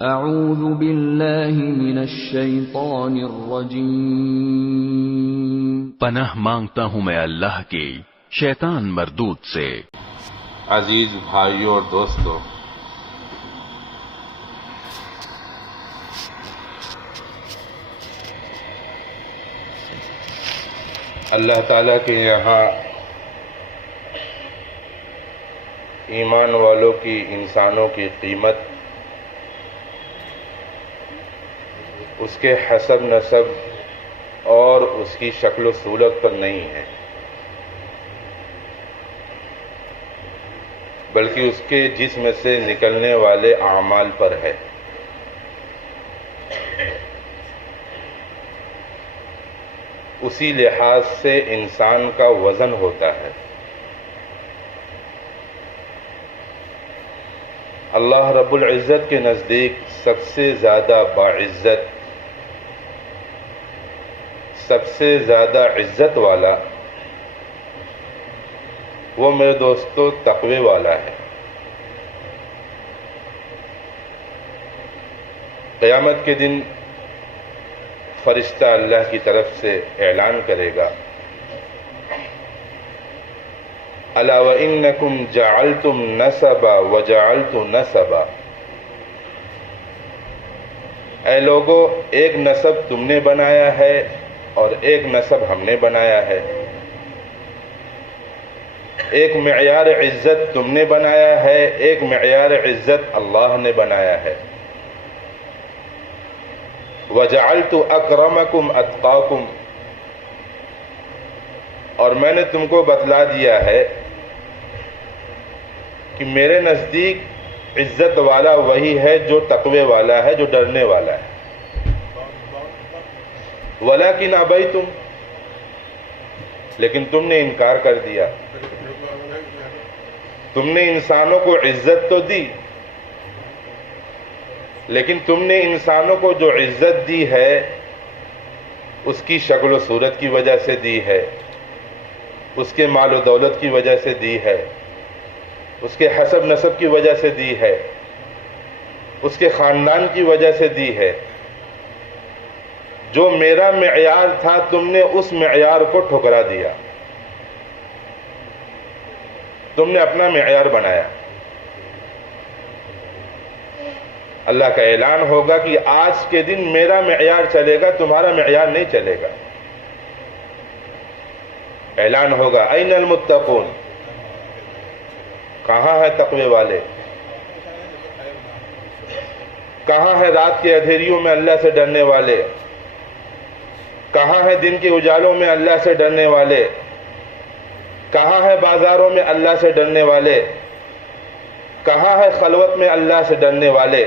اعوذ باللہ من الشیطان الرجیم، پناہ مانگتا ہوں میں اللہ کی شیطان مردود سے۔ عزیز بھائیوں اور دوستو، اللہ تعالیٰ کے یہاں ایمان والوں کی، انسانوں کی قیمت اس کے حسب نسب اور اس کی شکل و صورت پر نہیں ہے، بلکہ اس کے جسم سے نکلنے والے اعمال پر ہے۔ اسی لحاظ سے انسان کا وزن ہوتا ہے۔ اللہ رب العزت کے نزدیک سب سے زیادہ باعزت، سب سے زیادہ عزت والا وہ میرے دوستو تقوی والا ہے۔ قیامت کے دن فرشتہ اللہ کی طرف سے اعلان کرے گا، الا وانکم جعلتم نسبا وجعلت نسبا، اے لوگو ایک نسب تم نے بنایا ہے اور ایک نسب ہم نے بنایا ہے، ایک معیار عزت تم نے بنایا ہے، ایک معیار عزت اللہ نے بنایا ہے۔ وَجَعَلْتُ أَكْرَمَكُمْ أَتْقَاكُمْ، اور میں نے تم کو بتلا دیا ہے کہ میرے نزدیک عزت والا وہی ہے جو تقوی والا ہے، جو ڈرنے والا ہے۔ وَلَكِنْ أَبَيْتُمْ، لیکن تم نے انکار کر دیا۔ تم نے انسانوں کو عزت تو دی، لیکن تم نے انسانوں کو جو عزت دی ہے اس کی شکل و صورت کی وجہ سے دی ہے، اس کے مال و دولت کی وجہ سے دی ہے، اس کے حسب نسب کی وجہ سے دی ہے، اس کے خاندان کی وجہ سے دی ہے۔ جو میرا معیار تھا تم نے اس معیار کو ٹھکرا دیا، تم نے اپنا معیار بنایا۔ اللہ کا اعلان ہوگا کہ آج کے دن میرا معیار چلے گا، تمہارا معیار نہیں چلے گا۔ اعلان ہوگا این المتقون، کہاں ہے تقوی والے؟ کہاں ہے رات کے اندھیریوں میں اللہ سے ڈرنے والے؟ کہاں ہے دن کے اجالوں میں اللہ سے ڈرنے والے؟ کہاں ہے بازاروں میں اللہ سے ڈرنے والے؟ کہاں ہے خلوت میں اللہ سے ڈرنے والے؟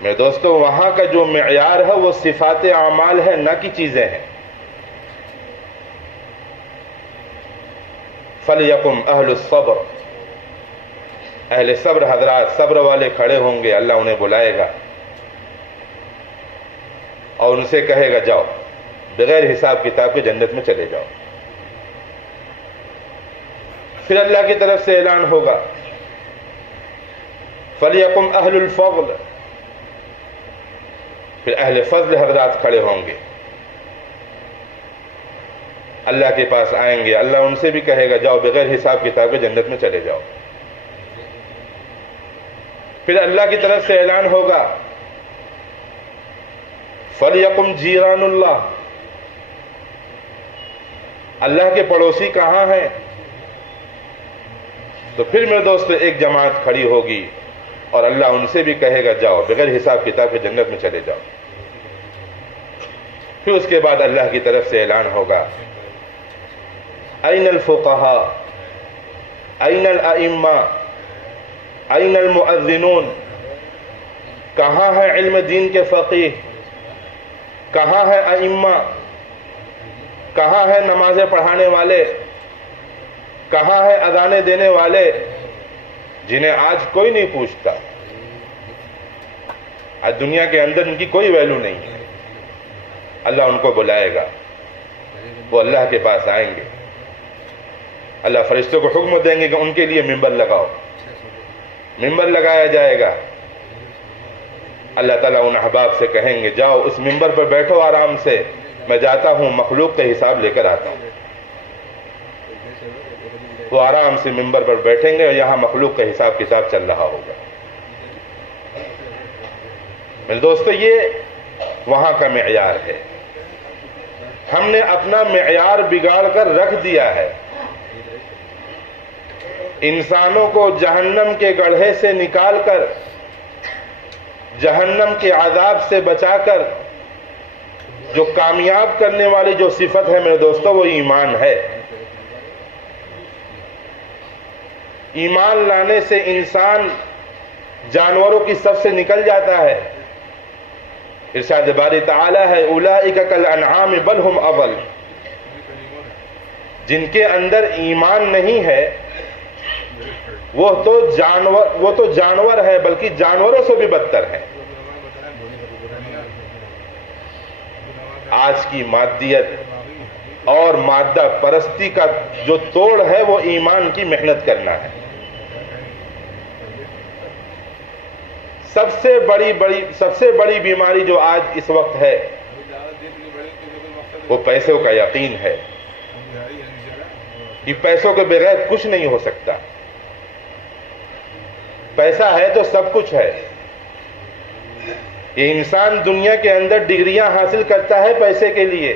میرے دوستو، وہاں کا جو معیار ہے وہ صفات اعمال ہے، نہ کہ چیزیں ہیں۔ فَلْيَقُمْ أَهْلُ الصَّبْرِ، اہل صبر حضرات، صبر والے کھڑے ہوں گے، اللہ انہیں بلائے گا اور ان سے کہے گا جاؤ، بغیر حساب کتاب کے جنت میں چلے جاؤ۔ پھر اللہ کی طرف سے اعلان ہوگا فَلْيَقُمْ أَهْلُ الْفَضْلِ، پھر اہل فضل حضرات کھڑے ہوں گے، اللہ کے پاس آئیں گے، اللہ ان سے بھی کہے گا جاؤ، بغیر حساب کتاب کے جنت میں چلے جاؤ۔ پھر اللہ کی طرف سے اعلان ہوگا فَلْيَقُمْ جِيرَانُ اللَّهِ، اللہ کے پڑوسی کہاں ہیں؟ تو پھر میرے دوست ایک جماعت کھڑی ہوگی اور اللہ ان سے بھی کہے گا جاؤ، بغیر حساب کتاب کے جنت میں چلے جاؤ۔ پھر اس کے بعد اللہ کی طرف سے اعلان ہوگا این الفقہاء، این الائمہ، این المؤذنون، کہاں ہے علم دین کے فقیہ؟ کہاں ہے ائمہ؟ کہاں ہے نمازیں پڑھانے والے؟ کہاں ہے اذانیں دینے والے جنہیں آج کوئی نہیں پوچھتا؟ آج دنیا کے اندر ان کی کوئی ویلو نہیں ہے۔ اللہ ان کو بلائے گا، وہ اللہ کے پاس آئیں گے، اللہ فرشتوں کو حکم دیں گے کہ ان کے لیے ممبر لگاؤ، ممبر لگایا جائے گا، اللہ تعالیٰ ان احباب سے کہیں گے جاؤ اس ممبر پر بیٹھو آرام سے، میں جاتا ہوں مخلوق کا حساب لے کر آتا ہوں۔ وہ آرام سے ممبر پر بیٹھیں گے اور یہاں مخلوق کا حساب کتاب چل رہا ہوگا۔ میرے دوستو، یہ وہاں کا معیار ہے۔ ہم نے اپنا معیار بگاڑ کر رکھ دیا ہے۔ انسانوں کو جہنم کے گڑھے سے نکال کر، جہنم کے عذاب سے بچا کر جو کامیاب کرنے والی جو صفت ہے میرے دوستو، وہ ایمان ہے۔ ایمان لانے سے انسان جانوروں کی صف سے نکل جاتا ہے۔ ارشاد باری تعالی ہے اولئک کالانعام بل ہم اضل، جن کے اندر ایمان نہیں ہے وہ تو جانور ہے، بلکہ جانوروں سے بھی بدتر ہے۔ آج کی مادیت اور مادہ پرستی کا جو توڑ ہے وہ ایمان کی محنت کرنا ہے۔ سب سے بڑی بیماری جو آج اس وقت ہے وہ پیسوں کا یقین ہے کہ پیسوں کے بغیر کچھ نہیں ہو سکتا۔ پیسہ ہے تو سب کچھ ہے۔ یہ انسان دنیا کے اندر ڈگریاں حاصل کرتا ہے پیسے کے لیے،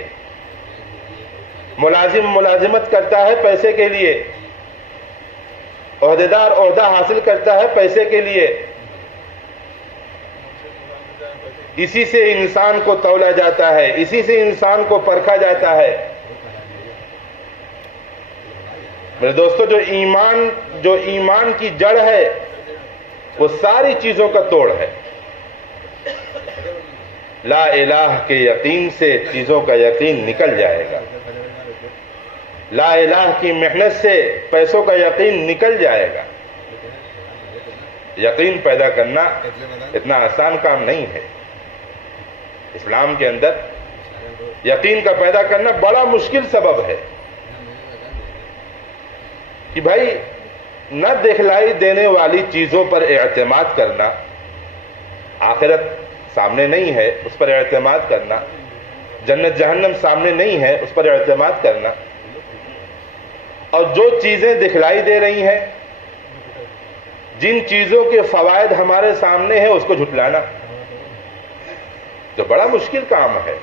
ملازمت کرتا ہے پیسے کے لیے، عہدیدار عہدہ حاصل کرتا ہے پیسے کے لیے۔ اسی سے انسان کو تولا جاتا ہے، اسی سے انسان کو پرکھا جاتا ہے۔ میرے دوستو، جو ایمان کی جڑ ہے وہ ساری چیزوں کا توڑ ہے۔ لا الہ کے یقین سے چیزوں کا یقین نکل جائے گا، لا الہ کی محنت سے پیسوں کا یقین نکل جائے گا۔ یقین پیدا کرنا اتنا آسان کام نہیں ہے۔ اسلام کے اندر یقین کا پیدا کرنا بڑا مشکل سبب ہے کہ بھائی نہ دکھلائی دینے والی چیزوں پر اعتماد کرنا، آخرت سامنے نہیں ہے اس پر اعتماد کرنا، جنت جہنم سامنے نہیں ہے اس پر اعتماد کرنا، اور جو چیزیں دکھلائی دے رہی ہیں، جن چیزوں کے فوائد ہمارے سامنے ہیں اس کو جھٹلانا، جو بڑا مشکل کام ہے۔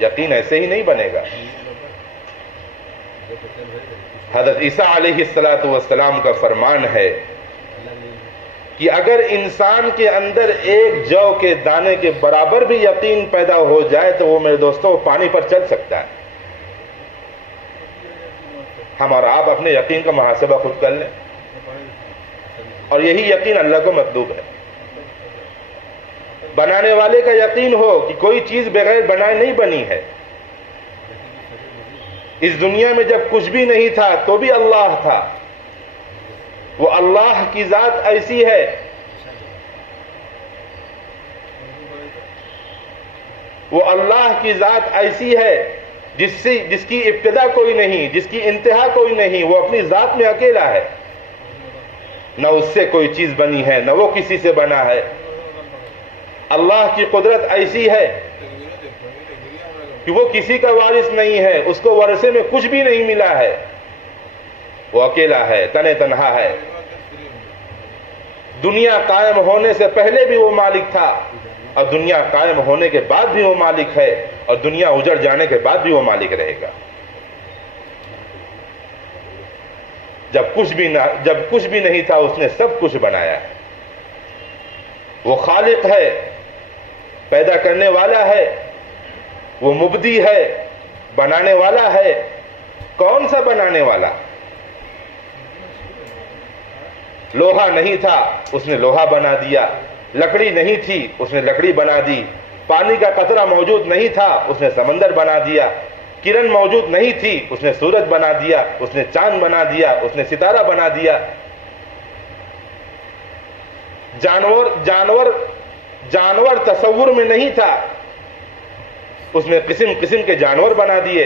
یقین ایسے ہی نہیں بنے گا۔ حضرت عیسیٰ علیہ السلام کا فرمان ہے کہ اگر انسان کے اندر ایک جو کے دانے کے برابر بھی یقین پیدا ہو جائے تو وہ میرے دوستوں پانی پر چل سکتا ہے۔ ہم اور آپ اپنے یقین کا محاسبہ خود کر لیں، اور یہی یقین اللہ کو مطلوب ہے۔ بنانے والے کا یقین ہو کہ کوئی چیز بغیر بنائے نہیں بنی ہے۔ اس دنیا میں جب کچھ بھی نہیں تھا تو بھی اللہ تھا۔ وہ اللہ کی ذات ایسی ہے جس کی ابتدا کوئی نہیں، جس کی انتہا کوئی نہیں، وہ اپنی ذات میں اکیلا ہے۔ نہ اس سے کوئی چیز بنی ہے نہ وہ کسی سے بنا ہے۔ اللہ کی قدرت ایسی ہے کہ وہ کسی کا وارث نہیں ہے، اس کو ورثے میں کچھ بھی نہیں ملا ہے، وہ اکیلا ہے، تنے تنہا ہے۔ دنیا قائم ہونے سے پہلے بھی وہ مالک تھا، اور دنیا قائم ہونے کے بعد بھی وہ مالک ہے، اور دنیا اجڑ جانے کے بعد بھی وہ مالک رہے گا۔ جب کچھ بھی نہیں تھا اس نے سب کچھ بنایا ہے۔ وہ خالق ہے، پیدا کرنے والا ہے، وہ مبدی ہے، بنانے والا ہے۔ کون سا بنانے والا؟ لوہا نہیں تھا اس نے لوہا بنا دیا، لکڑی نہیں تھی اس نے لکڑی بنا دی، پانی کا قطرہ موجود نہیں تھا اس نے سمندر بنا دیا، کرن موجود نہیں تھی اس نے سورج بنا دیا، اس نے چاند بنا دیا، اس نے ستارہ بنا دیا۔ جانور تصور میں نہیں تھا، اس نے قسم قسم کے جانور بنا دیے۔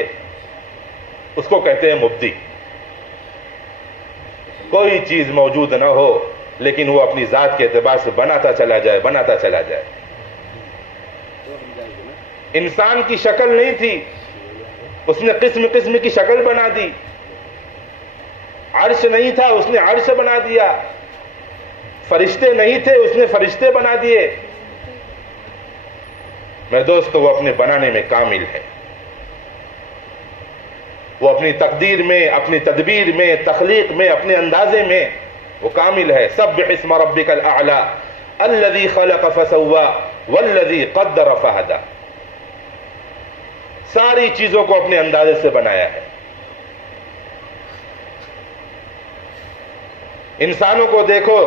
اس کو کہتے ہیں مبدی۔ کوئی چیز موجود نہ ہو لیکن وہ اپنی ذات کے اعتبار سے بناتا چلا جائے۔ انسان کی شکل نہیں تھی، اس نے قسم قسم کی شکل بنا دی. عرش نہیں تھا، اس نے عرش بنا دیا. فرشتے نہیں تھے، اس نے فرشتے بنا دیے. میرے دوستو، وہ اپنے بنانے میں کامل ہے. وہ اپنی تقدیر میں، اپنی تدبیر میں، تخلیق میں، اپنے اندازے میں وہ کامل ہے. سبح اسم ربک الاعلی الذی خلق فسوی والذی قدر فہدی. ساری چیزوں کو اپنے اندازے سے بنایا ہے. انسانوں کو دیکھو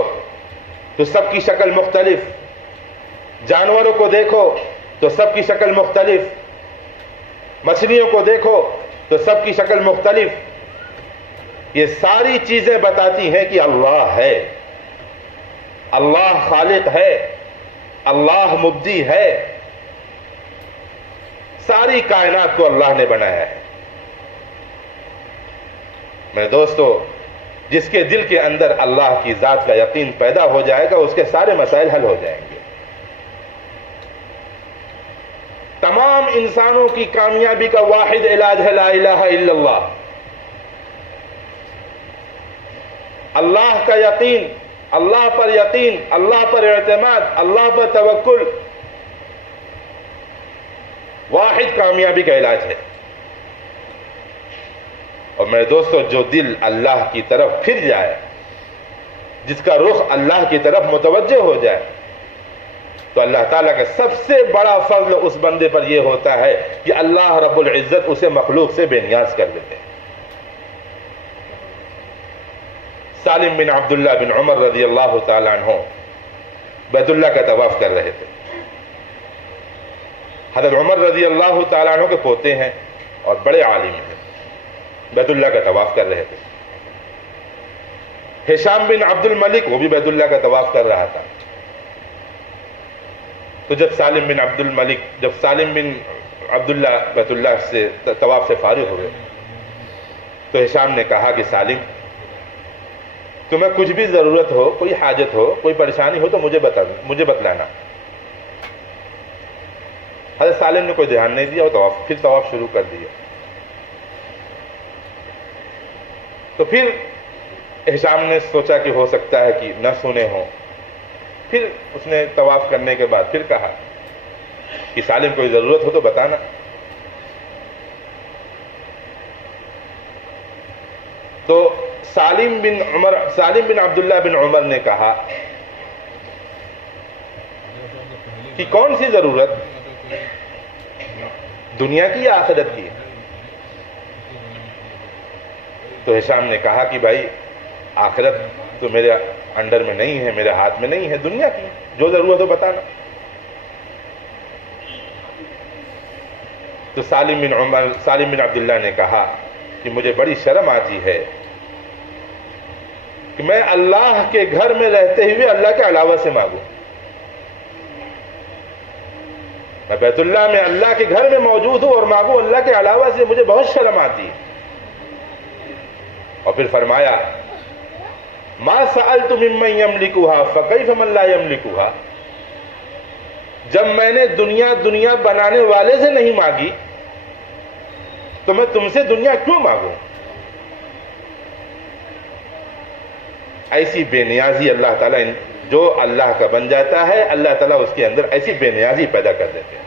تو سب کی شکل مختلف، جانوروں کو دیکھو تو سب کی شکل مختلف، مچھلیوں کو دیکھو تو سب کی شکل مختلف. یہ ساری چیزیں بتاتی ہیں کہ اللہ ہے، اللہ خالق ہے، اللہ مبدی ہے. ساری کائنات کو اللہ نے بنایا ہے. میرے دوستو، جس کے دل کے اندر اللہ کی ذات کا یقین پیدا ہو جائے گا، اس کے سارے مسائل حل ہو جائیں گے. تمام انسانوں کی کامیابی کا واحد علاج ہے لا الہ الا اللہ. اللہ کا یقین، اللہ پر یقین، اللہ پر اعتماد، اللہ پر توکل واحد کامیابی کا علاج ہے. اور میرے دوستو، جو دل اللہ کی طرف پھر جائے، جس کا رخ اللہ کی طرف متوجہ ہو جائے، تو اللہ تعالیٰ کا سب سے بڑا فضل اس بندے پر یہ ہوتا ہے کہ اللہ رب العزت اسے مخلوق سے بے نیاز کر دیتے ہیں. سالم بن عبداللہ بن عمر رضی اللہ تعالیٰ عنہ بیت اللہ کا طواف کر رہے تھے. حضرت عمر رضی اللہ تعالیٰ عنہ کے پوتے ہیں اور بڑے عالم ہیں. بیت اللہ کا طواف کر رہے تھے. ہشام بن عبد الملک وہ بھی بیت اللہ کا طواف کر رہا تھا. تو جب سالم بن عبداللہ بیت اللہ سے طواف سے فارغ ہوئے تو ہشام نے کہا کہ سالم، تمہیں کچھ بھی ضرورت ہو، کوئی حاجت ہو، کوئی پریشانی ہو تو مجھے بتلانا. حضرت سالم نے کوئی دھیان نہیں دیا اور پھر طواف شروع کر دیا. تو پھر ہشام نے سوچا کہ ہو سکتا ہے کہ نہ سنے ہوں. پھر اس نے طواف کرنے کے بعد پھر کہا کہ سالم کوئی ضرورت ہو تو بتانا. تو سالم بن عبداللہ بن عمر نے کہا کہ کون سی ضرورت، دنیا کی یا آخرت کی؟ تو ہشام نے کہا کہ بھائی آخرت تو میرے انڈر میں نہیں ہے، میرے ہاتھ میں نہیں ہے، دنیا کی جو ضرورت ہو بتانا. تو سالم بن عبداللہ نے کہا کہ مجھے بڑی شرم آتی ہے کہ میں اللہ کے گھر میں رہتے ہوئے اللہ کے علاوہ سے مانگوں. میں بیت اللہ میں اللہ کے گھر میں موجود ہوں اور مانگوں اللہ کے علاوہ سے، مجھے بہت شرم آتی ہے. اور پھر فرمایا ما سألت ممن یملکها فکیف من لا یملکها. جب میں نے دنیا بنانے والے سے نہیں مانگی تو میں تم سے دنیا کیوں مانگوں؟ ایسی بے نیازی اللہ تعالیٰ، جو اللہ کا بن جاتا ہے اللہ تعالیٰ اس کے اندر ایسی بے نیازی پیدا کر دیتے ہیں.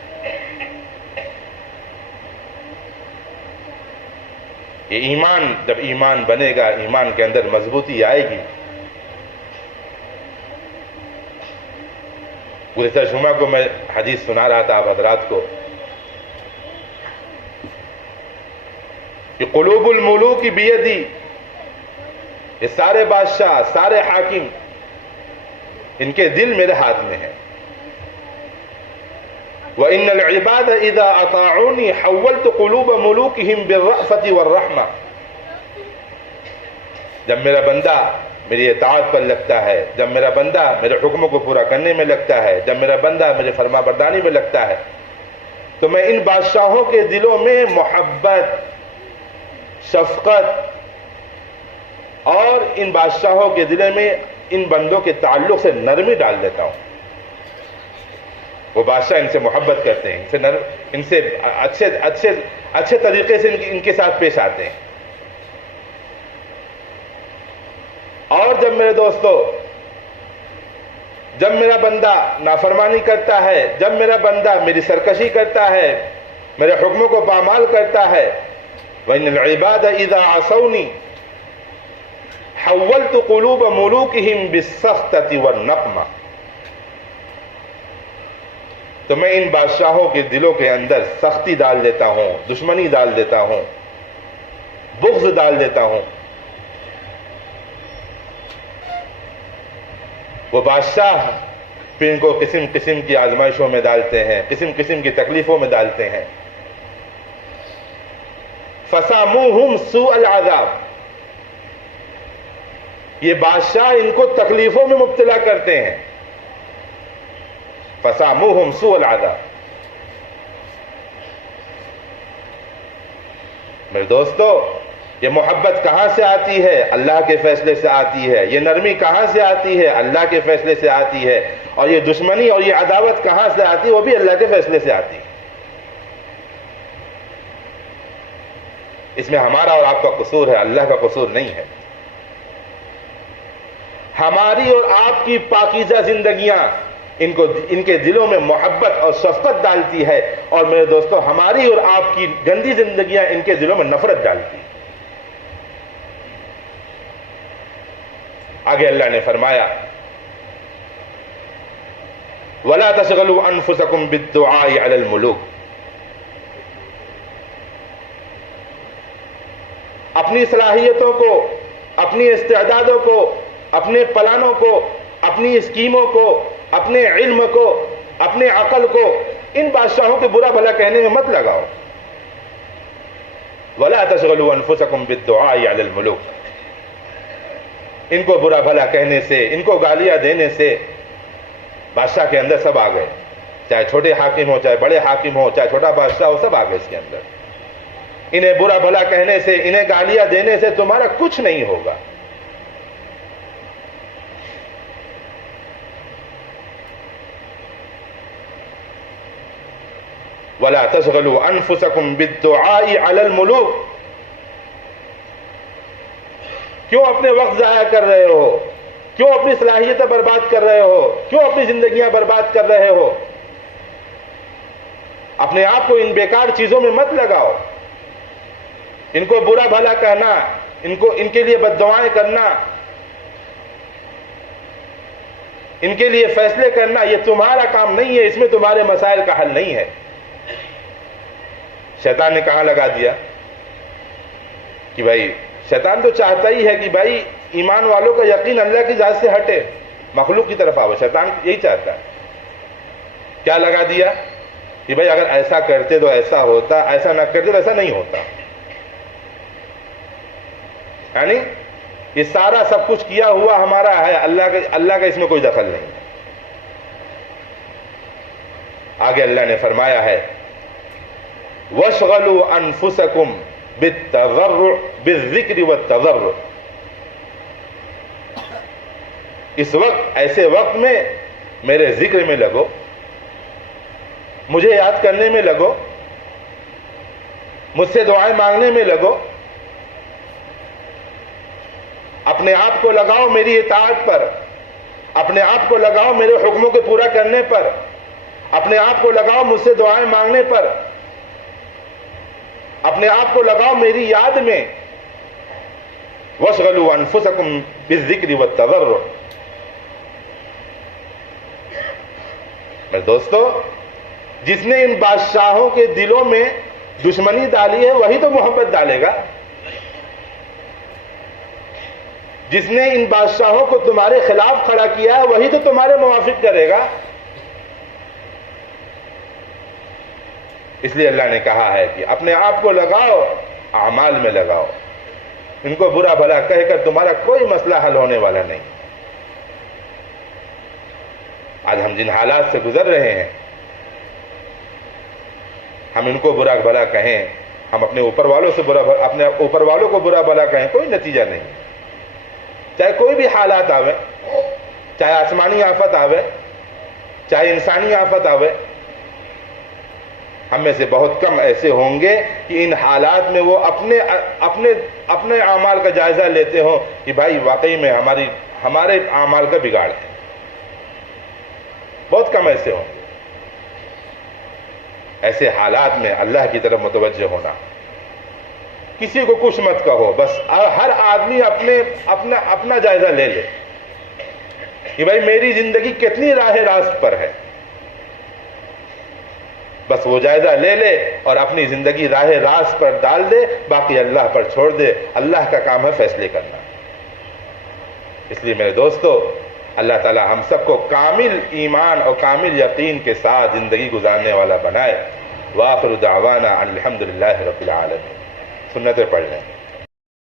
یہ ایمان، جب ایمان بنے گا، ایمان کے اندر مضبوطی آئے گی. گزشتہ جمعہ کو میں حدیث سنا رہا تھا آپ حضرات کو کہ قلوب الملوک بیدی، یہ سارے بادشاہ، سارے حاکم، ان کے دل میرے ہاتھ میں ہیں. وَإِنَّ الْعِبَادَ إِذَا أَطَاعُونِي حَوَّلْتُ قُلُوبَ مُلُوكِهِمْ بِالرَّأْفَةِ وَالرَّحْمَةِ. جب میرا بندہ میری اطاعت پر لگتا ہے، جب میرا بندہ میرے حکموں کو پورا کرنے میں لگتا ہے، جب میرا بندہ میرے فرما برداری میں لگتا ہے، تو میں ان بادشاہوں کے دلوں میں محبت، شفقت، اور ان بادشاہوں کے دلوں میں ان بندوں کے تعلق سے نرمی ڈال دیتا ہوں. وہ بادشاہ ان سے محبت کرتے ہیں، ان سے اچھے طریقے سے ان کے ساتھ پیش آتے ہیں. اور جب میرے دوستو، جب میرا بندہ نافرمانی کرتا ہے، جب میرا بندہ میری سرکشی کرتا ہے، میرے حکموں کو پامال کرتا ہے، وَإِنَّ الْعِبَادَ إِذَا عَصَوْنِي حَوَّلْتُ قُلُوبَ مُلُوكِهِمْ بِالسَّخْطَةِ وَالنَّقْمَةِ، تو میں ان بادشاہوں کے دلوں کے اندر سختی ڈال دیتا ہوں، دشمنی ڈال دیتا ہوں، بغض ڈال دیتا ہوں. وہ بادشاہ پھر ان کو قسم قسم کی آزمائشوں میں ڈالتے ہیں، قسم قسم کی تکلیفوں میں ڈالتے ہیں. فَسَامُوهُمْ سُوءَ الْعَذَابِ، یہ بادشاہ ان کو تکلیفوں میں مبتلا کرتے ہیں. فَسَامُوهُمْ سُوءَ الْعَذَابِ. میرے دوستو، یہ محبت کہاں سے آتی ہے؟ اللہ کے فیصلے سے آتی ہے. یہ نرمی کہاں سے آتی ہے؟ اللہ کے فیصلے سے آتی ہے. اور یہ دشمنی اور یہ عداوت کہاں سے آتی ہے؟ وہ بھی اللہ کے فیصلے سے آتی ہے. اس میں ہمارا اور آپ کا قصور ہے، اللہ کا قصور نہیں ہے. ہماری اور آپ کی پاکیزہ زندگیاں ان کے دلوں میں محبت اور شفقت ڈالتی ہے، اور میرے دوستو ہماری اور آپ کی گندی زندگیاں ان کے دلوں میں نفرت ڈالتی ہے. آگے اللہ نے فرمایا وَلَا تَشْغَلُوا أَنفُسَكُمْ بِالدُّعَاءِ عَلَى الْمُلُوكِ، اپنی صلاحیتوں کو، اپنی استعدادوں کو، اپنے پلانوں کو، اپنی اسکیموں کو، اپنے علم کو، اپنے عقل کو ان بادشاہوں کے برا بھلا کہنے میں مت لگاؤ. وَلَا تَشْغَلُوا أَنفُسَكُمْ بِالدُّعَاءِ عَلَى الْمُلُوكِ، ان کو برا بھلا کہنے سے، ان کو گالیاں دینے سے بادشاہ کے اندر سب آ گئے. چاہے چھوٹے حاکم ہو، چاہے بڑے حاکم ہو، چاہے چھوٹا بادشاہ ہو، سب آ گئے اس کے اندر. انہیں برا بھلا کہنے سے، انہیں گالیاں دینے سے تمہارا کچھ نہیں ہوگا. وَلَا تَشْغَلُوا أَنفُسَكُمْ بِالدُّعَاءِ عَلَى الْمُلُوكِ، کیوں اپنے وقت ضائع کر رہے ہو؟ کیوں اپنی صلاحیتیں برباد کر رہے ہو؟ کیوں اپنی زندگیاں برباد کر رہے ہو؟ اپنے آپ کو ان بیکار چیزوں میں مت لگاؤ. ان کو برا بھلا کہنا، ان کے لیے بد دعائیں کرنا، ان کے لیے فیصلے کرنا، یہ تمہارا کام نہیں ہے. اس میں تمہارے مسائل کا حل نہیں ہے. شیطان نے کہاں لگا دیا کہ بھائی، شیطان تو چاہتا ہی ہے کہ بھائی ایمان والوں کا یقین اللہ کی ذات سے ہٹے، مخلوق کی طرف آؤ. شیطان یہی چاہتا ہے. کیا لگا دیا کہ بھائی اگر ایسا کرتے تو ایسا ہوتا، ایسا نہ کرتے تو ایسا نہیں ہوتا. یعنی یہ سارا سب کچھ کیا ہوا ہمارا ہے، اللہ کا اس میں کوئی دخل نہیں. آگے اللہ نے فرمایا ہے وَاشْغَلُوا أَنفُسَكُمْ بِالذِّكْرِ وَالتَّضَرُّعِ، اس وقت، ایسے وقت میں میرے ذکر میں لگو، مجھے یاد کرنے میں لگو، مجھ سے دعائیں مانگنے میں لگو. اپنے آپ کو لگاؤ میری اطاعت پر، اپنے آپ کو لگاؤ میرے حکموں کے پورا کرنے پر، اپنے آپ کو لگاؤ مجھ سے دعائیں مانگنے پر، اپنے آپ کو لگاؤ میری یاد میں. وَاشْغَلُوا أَنفُسَكُمْ بِالذِّكْرِ وَالتَّضَرُّعِ. میرے دوستو، جس نے ان بادشاہوں کے دلوں میں دشمنی ڈالی ہے وہی تو محبت ڈالے گا. جس نے ان بادشاہوں کو تمہارے خلاف کھڑا کیا ہے وہی تو تمہارے موافق کرے گا. اس لیے اللہ نے کہا ہے کہ اپنے آپ کو لگاؤ، اعمال میں لگاؤ. ان کو برا بھلا کہہ کر تمہارا کوئی مسئلہ حل ہونے والا نہیں. آج ہم جن حالات سے گزر رہے ہیں، ہم ان کو برا بھلا کہیں، ہم اپنے اوپر والوں کو برا بھلا کہیں، کوئی نتیجہ نہیں. چاہے کوئی بھی حالات آوے، چاہے آسمانی آفت آوے، چاہے انسانی آفت آوے، ہم میں سے بہت کم ایسے ہوں گے کہ ان حالات میں وہ اپنے اعمال کا جائزہ لیتے ہوں کہ بھائی واقعی میں ہمارے اعمال کا بگاڑ ہے. بہت کم ایسے ہوں گے. ایسے حالات میں اللہ کی طرف متوجہ ہونا. کسی کو کچھ مت کہو، بس ہر آدمی اپنا جائزہ لے لے کہ بھائی میری زندگی کتنی راہ راست پر ہے. بس وہ جائزہ لے لے اور اپنی زندگی راہ راست پر ڈال دے، باقی اللہ پر چھوڑ دے. اللہ کا کام ہے فیصلے کرنا. اس لیے میرے دوستو، اللہ تعالی ہم سب کو کامل ایمان اور کامل یقین کے ساتھ زندگی گزارنے والا بنائے. وآخر دعوانا ان الحمدللہ رب العالمین. سنتیں پڑھ لیں.